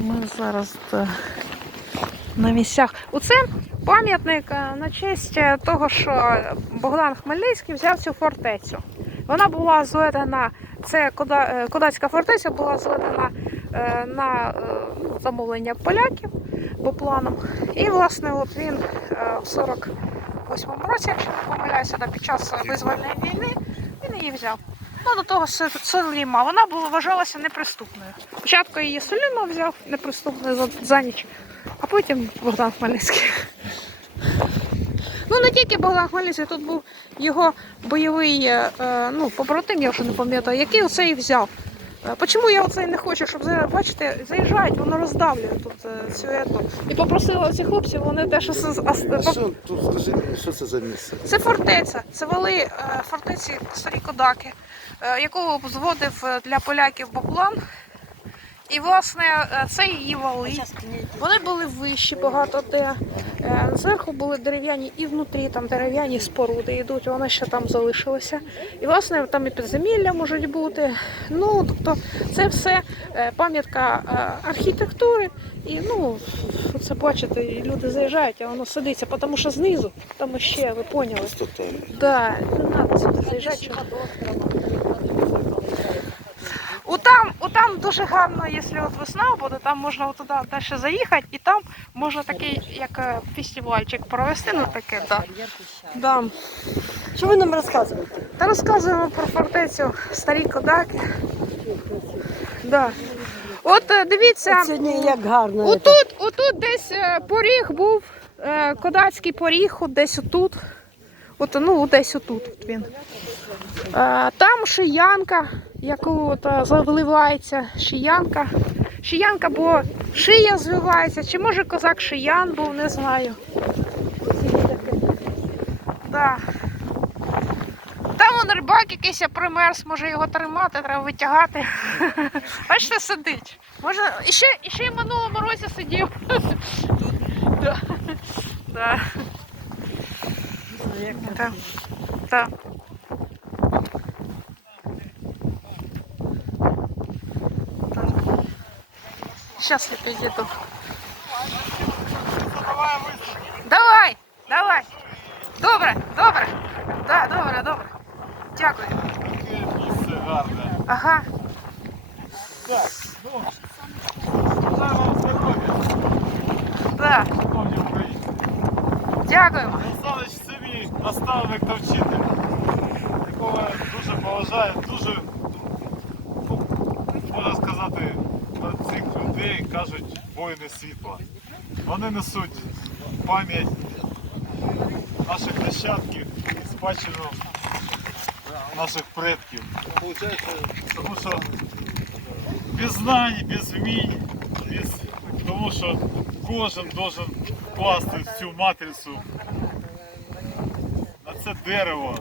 Ми зараз е, на місцях. Оце пам'ятник е, на честь е, того, що Богдан Хмельницький взяв цю фортецю. Вона була зведена, це Кодацька фортеця була зведена на ну, замовлення поляків по планам. І, власне, от він в 48-му році, якщо не помиляюся, під час визвольної війни, він її взяв. Ну, до того Се- Вона була вважалася неприступною. Спочатку її Сулейма взяв неприступною за, за ніч, а потім Богдан Хмельницький. Ну, не тільки Богдан Хмельницький, тут був його бойовий е, е, ну, побратим, я вже не пам'ятаю, який оцей взяв. Е, Чому я оце не хочу, щоб бачите, заїжджають, воно роздавлює тут е, цю ету. І попросила цих хлопців, вони теж А що тут скажи мені, що це за місце? це фортеця. Це вали е, фортеці старі Кодаки, якого зводив е, для поляків Баблан. І, власне, це її вали. Вони були вищі багато де. Е, Зверху були дерев'яні і внутрі там дерев'яні споруди йдуть, вони ще там залишилися. І, власне, там і підземілля можуть бути. Ну, тобто, це все е, пам'ятка е, архітектури. І ну, це бачите, і люди заїжджають, а воно сидиться, тому що знизу там ще, ви поняли. Да, не треба сюди заїжджати. Чого. Отам, отам дуже гарно, якщо от весна буде, там можна туди далі заїхати, і там можна такий, як е, фестивальчик провести, ну таке, да. да. Що ви нам розказуєте? Та розказуємо про фортецю Старі Кодаки. Да. От е, дивіться, От сьогодні як гарно. отут, отут десь е, поріг був, кодацький поріг, от десь отут. От, ну, десь отут от він. Там шиянка, яку е, завливається шиянка. Шиянка, бо шия звивається, чи може козак шиян був, не знаю. Да. Там он рибак якийсь примерз, може його тримати, треба витягати. Бачите, сидить. Можна... І ще, і ще й в минулому році сидів. Да. Да. Так. Так. Сейчас я підійду. Давай, давай. Добре, добре. Да, добре, добре. Дякую. Місце гарне. Ага. Так, ну, зараз знайомі, Да. шановні українці. Дякуємо. Олександрович це мій наставник та вчитель, якого я дуже поважаю, дуже, Людей кажуть воїни світла. Вони несуть пам'ять наших нащадків і спадщину наших предків. Тому що без знань, без вмінь, без тому що кожен должен вкласти в цю матрицю на це дерево,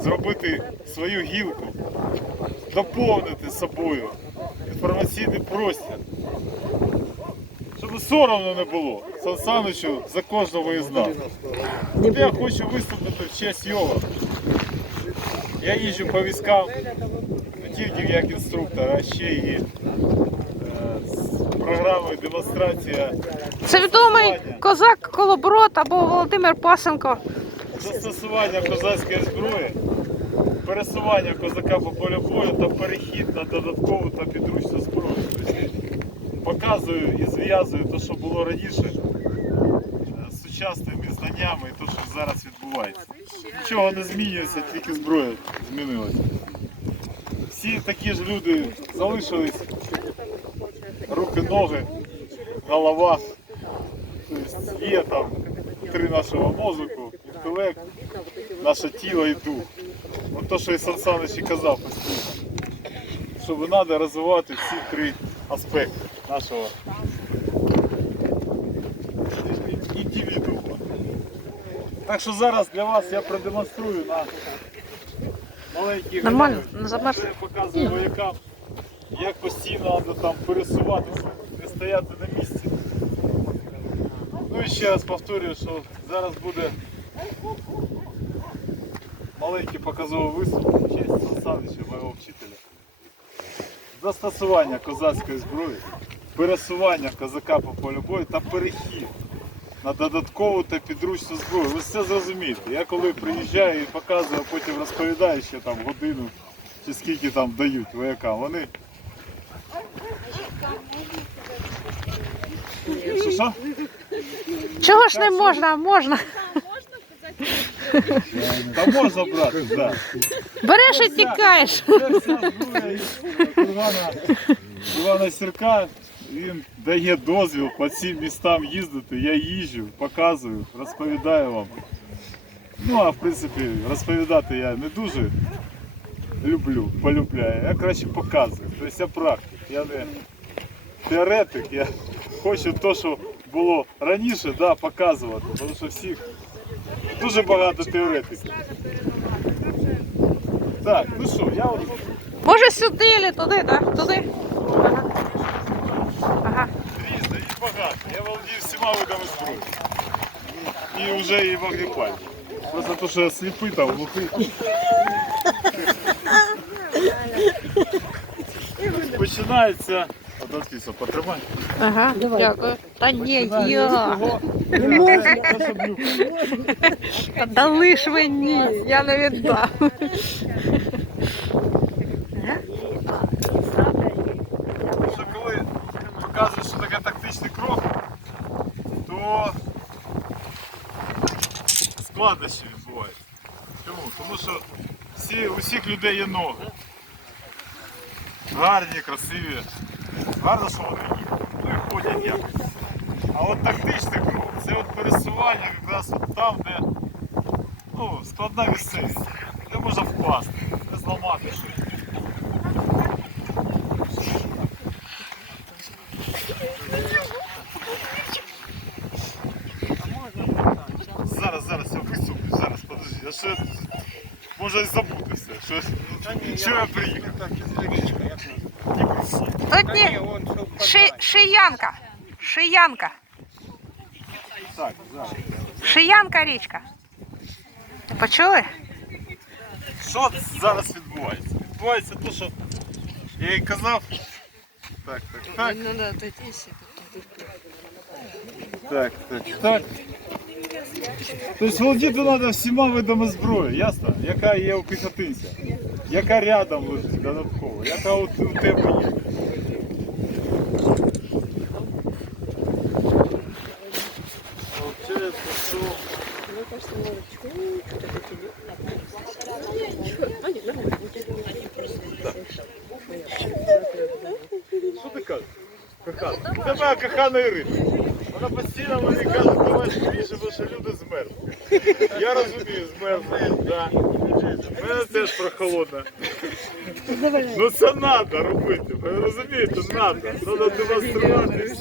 зробити свою гілку, доповнити собою інформаційний простір. Щоб соромно не було Сан Саничу за кожного із нас. Не Я хочу виступити в честь його. Я їжджу по військам не тільки як інструктор, а ще і е, з програмою демонстрація Це відомий козак Колоброд або Володимир Пасенко. застосування козацької зброї, пересування козака по полю бою та перехід на додаткову та підручну зброю. Показую і зв'язую те, що було раніше е, з сучасними знаннями і те, що зараз відбувається. Нічого не змінюється, тільки зброя змінилася. Всі такі ж люди залишились. Руки, ноги, голова. Тобто є там три нашого мозку, інтелект, наше тіло і дух. От то, що і Сан Саныч і казав постійно. Що треба розвивати всі три аспекти нашого індивідуума. Так що зараз для вас я продемонструю на маленькій Нормально, не замерз. Я показую воякам, як постійно треба там пересуватися, не стояти на місці. Ну і ще раз повторюю, що зараз буде маленький показовий виступ в честь Сан моєго вчителя. Застосування козацької зброї пересування козака по полю бою та перехід на додаткову та підручну зброю. Ви все зрозумієте. Я коли приїжджаю і показую, а потім розповідаю ще там годину чи скільки там дають воякам, вони. Що, що? Чого ж не можна? Можна. Та можна брати, так. Да. Береш і тікаєш. Це вся зброя Івана, Івана Сірка. Він дає дозвіл по цим містам їздити. Я їжджу, показую, розповідаю вам. Ну а в принципі розповідати я не дуже люблю, полюбляю. Я краще показую. Тобто я практик, я не теоретик, я хочу те, що було раніше, да, показувати. Тому що всіх дуже багато теоретиків. Так, ну що, я от Може сюди чи туди, так? Туди. Ага. І багато. Я володію всіма видами зброї. І вже і вогнепальні. Просто то, що я сліпий там, глухий. Починається. От Анфіса, потримай. Ага, Давай. дякую. Та ні, я. з того, те, що блюхає. Та Дали ж мені, я не віддам. що коли показуєш, що таке тактичний крок, то складнощі відбуваються. Чому? Тому що всі, у всіх людей є ноги. Гарні, красиві. Гарно, що вони є. Ну і ходять якось. А от тактичний крок це от пересування якраз от там, де ну, складна місцевість, де можна впасти, де зламати щось. Зараз, зараз, я висуплю, зараз, подожди. Я ще може і забутися. Що, що я приїхав? Тут ні. Ши, шиянка. Шиянка. Шиянка річка. Почули? Що зараз відбувається? Відбувається те, що я їй казав. Так, так, так. Ну тісі. Так, так, так. Тобто володіти треба всіма видами зброї, ясно? Яка є у піхотинця, яка рядом лежить додатково, яка у, у тебе є. Получається, що Що ти кажеш? Кохана. У тебе. Вона постійно мені каже, давай скоріше, бо що люди змерзли. Я розумію, змерзли, да. Мене теж прохолодно. Ну це треба робити, ви розумієте, треба. Треба демонструвати,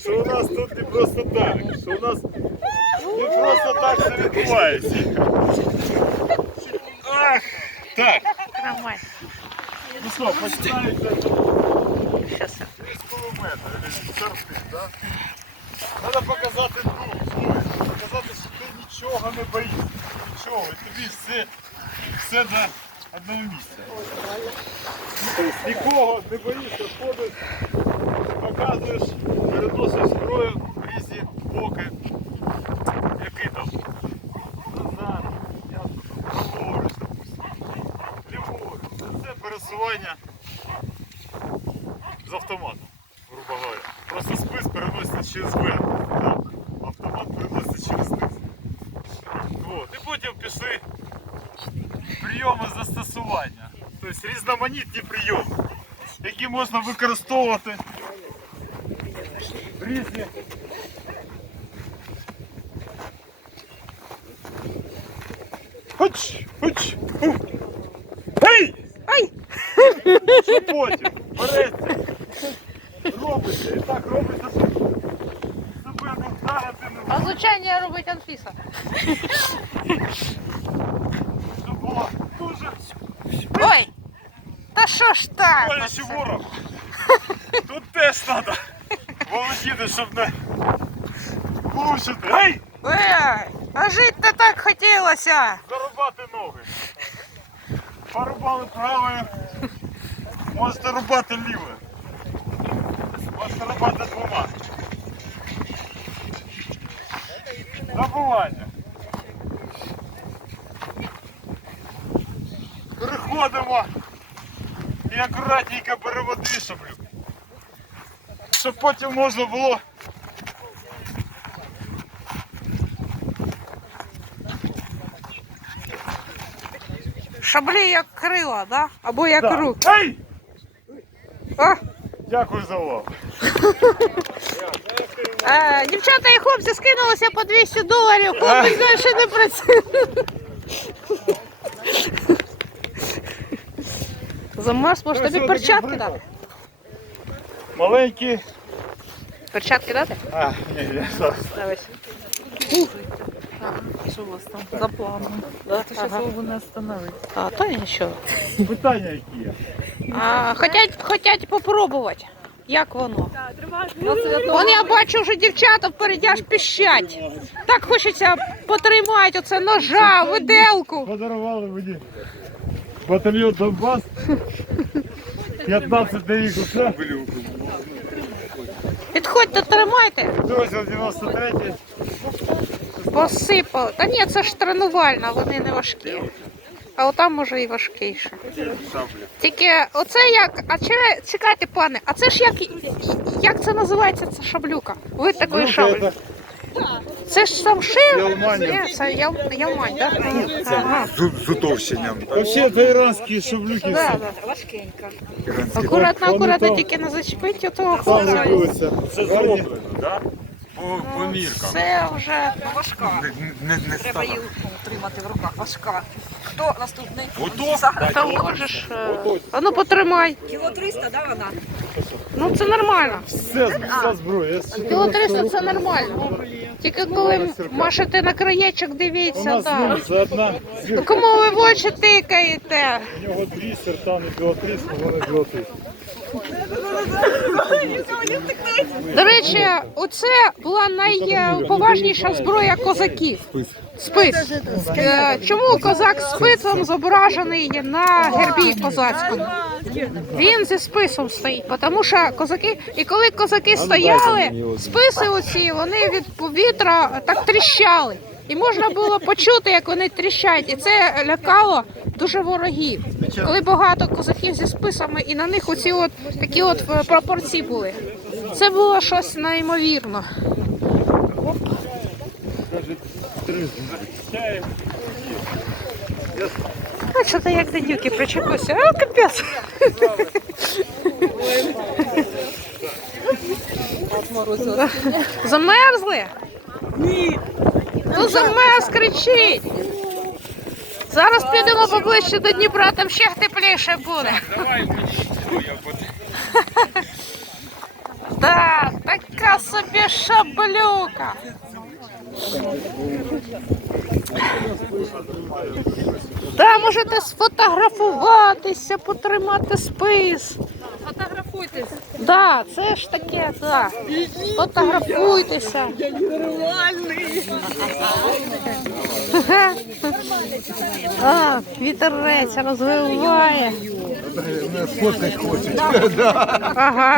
що у нас тут не просто так, що у нас не просто так все відбувається. Ах, так, ну що, починається. Кілометр, да? Треба показати зброю, показати, що ти нічого не боїшся, нічого, і тобі все, все одного місця. Тобто нікого не боїшся, ходиш, показуєш, переносиш зброю в різні боки, через верх, да? автомат переноситься через низ. От. І потім пішли прийоми застосування. Тобто різноманітні прийоми, які можна використовувати в різні. Хоч, хоч, ху. Гей! Ай! Що потім? Береться, робиться, і так робиться, що себе не Вдарити не А звучання робить Анфіса. щоб було дуже Ой! Та що ж так? боляче ворог. Тут теж треба володіти, щоб не влучити. Гей! Ой, а жити не так хотілося. Зарубати ноги. Порубали правою, можете рубати лівою. Пастрабати двома. Забування. Переходимо і акуратненько переводишимо. Щоб потім можна було Шаблі як крила, да? Або як руки. Ей! О, Дякую за увагу. Е, дівчата і хлопці скинулися по 200 доларів. Хлопець більше не працює. Замерз, може тобі перчатки дати? Маленькі. Перчатки дати? А, ні, ні, зараз. Що у вас там за планом? Да? Ти Ага. ага. не остановить. А, то нічого. Питання які є. А, хотять, хотять попробувати. Як воно? Вон я бачу вже дівчата впереді аж піщать. Так хочеться потримати оце ножа, виделку. Подарували мені батальйон Донбас. 15 рік усе. Підходьте, тримайте. Друзі, 93 Посипали. Та ні, це ж тренувальна, вони не важкі. А отам може і важкіше. Тільки оце як. А чи- чекайте, пане, а це ж як. Як це називається ця шаблюка? Ви такої шаблі. Це ж сам шив? Ялмання. Ні, це ял, ялмань, так? Ага. З утовщенням. Взагалі це іранські шаблюки. Да, да. Акуратно, акуратно, тільки не зачепіть того Там хлопця. Це зроблено. По, по міркам. Це вже Важка. Не, не, не Треба її тримати в руках. Важка. Хто наступний? Ото? там можеш. е, А ну потримай. Кіло 300, да, вона? Ну це нормально. Все, вся зброя. Кіло 300 це нормально. Тільки коли машете на краєчок, У дивіться, нас так. одна. Ну кому ви в очі тикаєте? У нього дві сертани білотріски, вони білотріски. До речі, оце була найповажніша зброя козаків. Спис. Е, Чому козак з списом зображений на гербі козацькому? Він зі списом стоїть, тому що козаки, і коли козаки стояли, списи оці вони від повітря так тріщали. І можна було почути, як вони тріщать, і це лякало дуже ворогів. Коли багато козаків зі списами, і на них оці от такі от е, пропорції були. Це було щось неймовірно. А що ти як дедюки причепився? А, капець. Замерзли? Ні. Ну замерз, кричить. Зараз підемо поближче до Дніпра, там ще тепліше буде. Так, така собі шаблюка. Да, можете сфотографуватися, потримати спис. Фотографуйтесь. Да, це ж таке, да. Фотографуйтеся. Я А, вітерець розвиває. Фоткать хочуть. Ага.